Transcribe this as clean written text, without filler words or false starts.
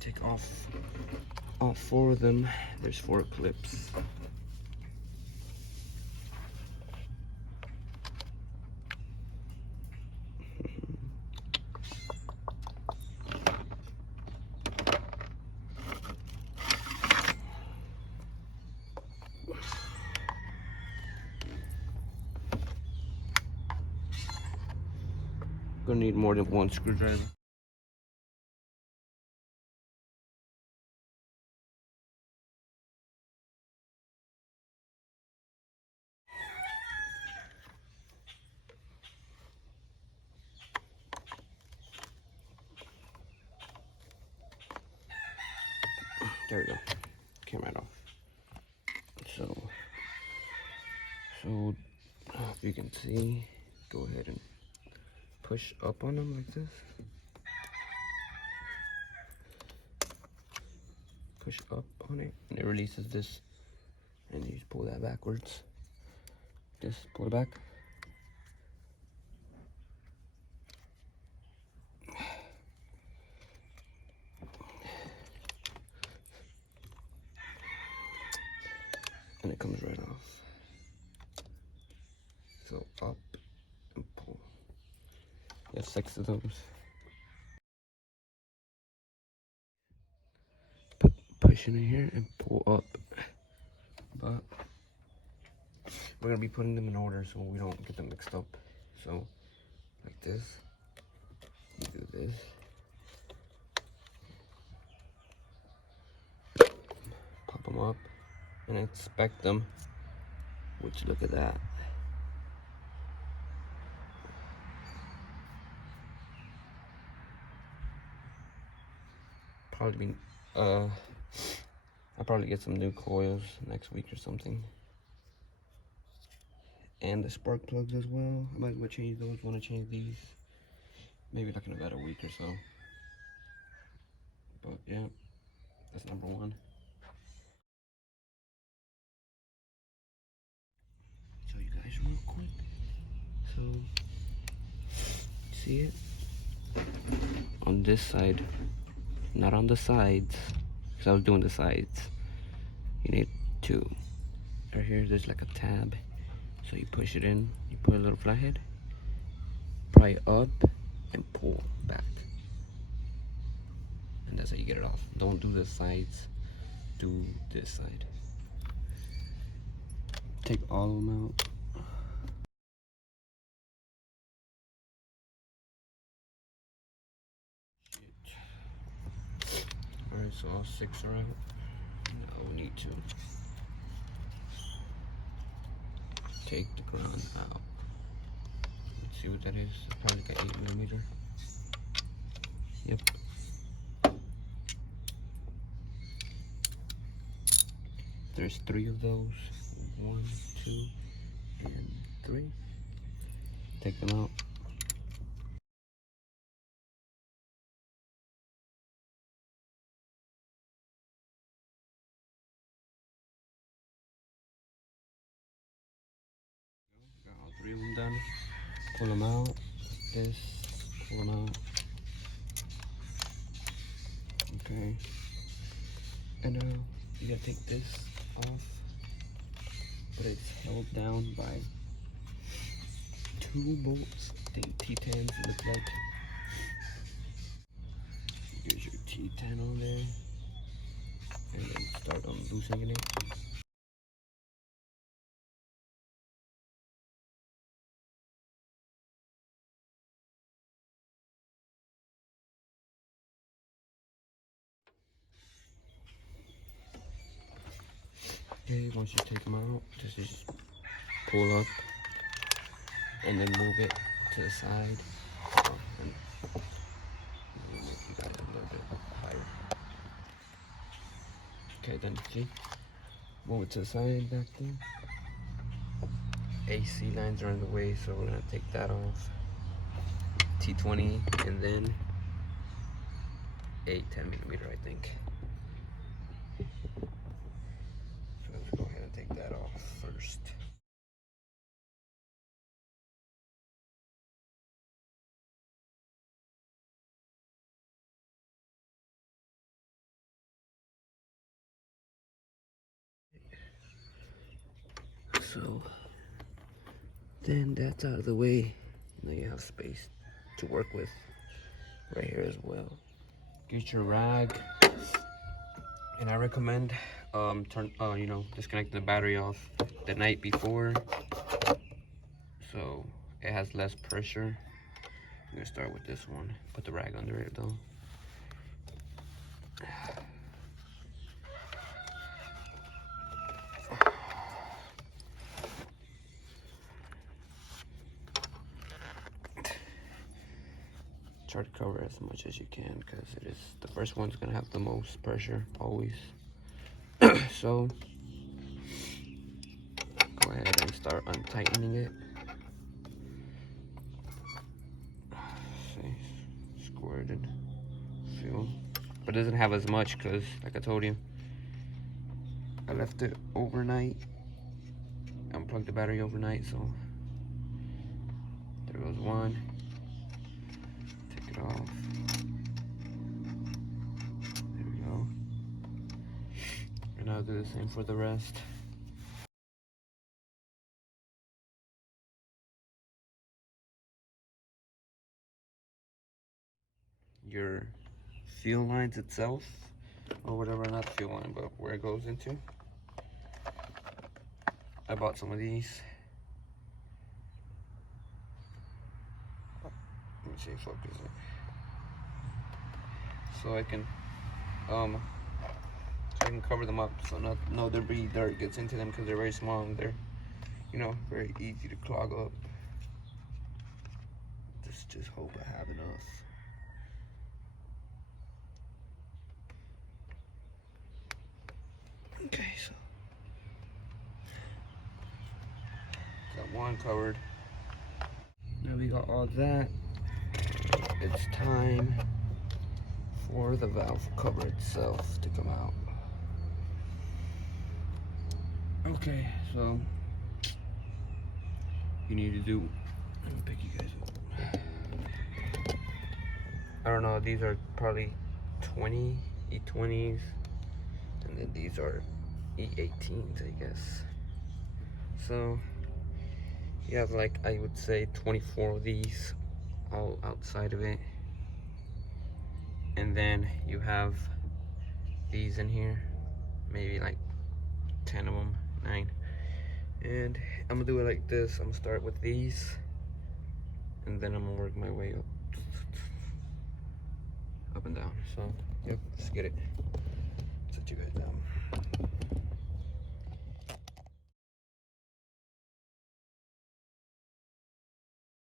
take off all 4 of them. There's 4 clips. Gonna need more than 1 screwdriver. There we go. Came right off. So if you can see, go ahead and push up on them like this. Push up on it, and it releases this. And you just pull that backwards. Just pull it back. And it comes right off. So up and pull. You have 6 of those. Push in here and pull up. But we're gonna be putting them in order so we don't get them mixed up. So like this, you do this. Pop them up and inspect them. Which, look at that. Probably I'll probably get some new coils next week or something. And the spark plugs as well. I might as well change those. Want to change these maybe like in about a week or so. But yeah, that's number 1. Show you guys real quick. So see it on this side, not on the sides, because I was doing the sides. You need 2. Right here, there's like a tab. So you push it in, you put a little flathead, pry it up, and pull back. And that's how you get it off. Don't do the sides, do this side. Take all of them out. Alright, so all 6 are out. Now we need to take the ground out. Let's see what that is. Probably like an 8mm. Yep. There's 3 of those. 1, 2, and 3. Take them out. Got all 3 of them done. Pull them out. This. Pull them out. Okay. And now you gotta take this off. But it's held down by 2 bolts. I think T10s look like. Here's your T10 on there. And then start loosening it. Okay, once you take them out, just pull up and then move it to the side. And make you guys a little bit higher. Okay, then see, move it to the side back there. AC lines are in the way, so we're gonna take that off. T20 and then a 10mm, I think. So let's go ahead and take that off first. So then that's out of the way. Now you have space to work with right here as well. Get your rag, and I recommend disconnecting the battery off the night before, so it has less pressure. I'm gonna start with this one. Put the rag under it though. Try to cover as much as you can, because it is the first one's gonna have the most pressure always. So go ahead and start untightening it. See, squirted, feel, but it doesn't have as much because, like I told you, I left it overnight. Unplugged the battery overnight, so there goes one. Take it off. There we go. And I'll do the same for the rest. Your fuel lines itself, or whatever, not the fuel line, but where it goes into. I bought some of these. Let me see if focus it. So I can cover them up so no debris, dirt gets into them, because they're very small and they're, very easy to clog up. Just hope I have enough. Okay, so got one covered. Now we got all that. It's time for the valve cover itself to come out. Okay, so you need to do, let me pick you guys up. I don't know, these are probably 20 E20s, and then these are E18s, I guess. So you have, like, I would say 24 of these all outside of it, and then you have these in here, maybe like 10 of them, 9. And I'm gonna do it like this. I'm gonna start with these, and then I'm gonna work my way up and down. So yep, let's get it. That's what you guys.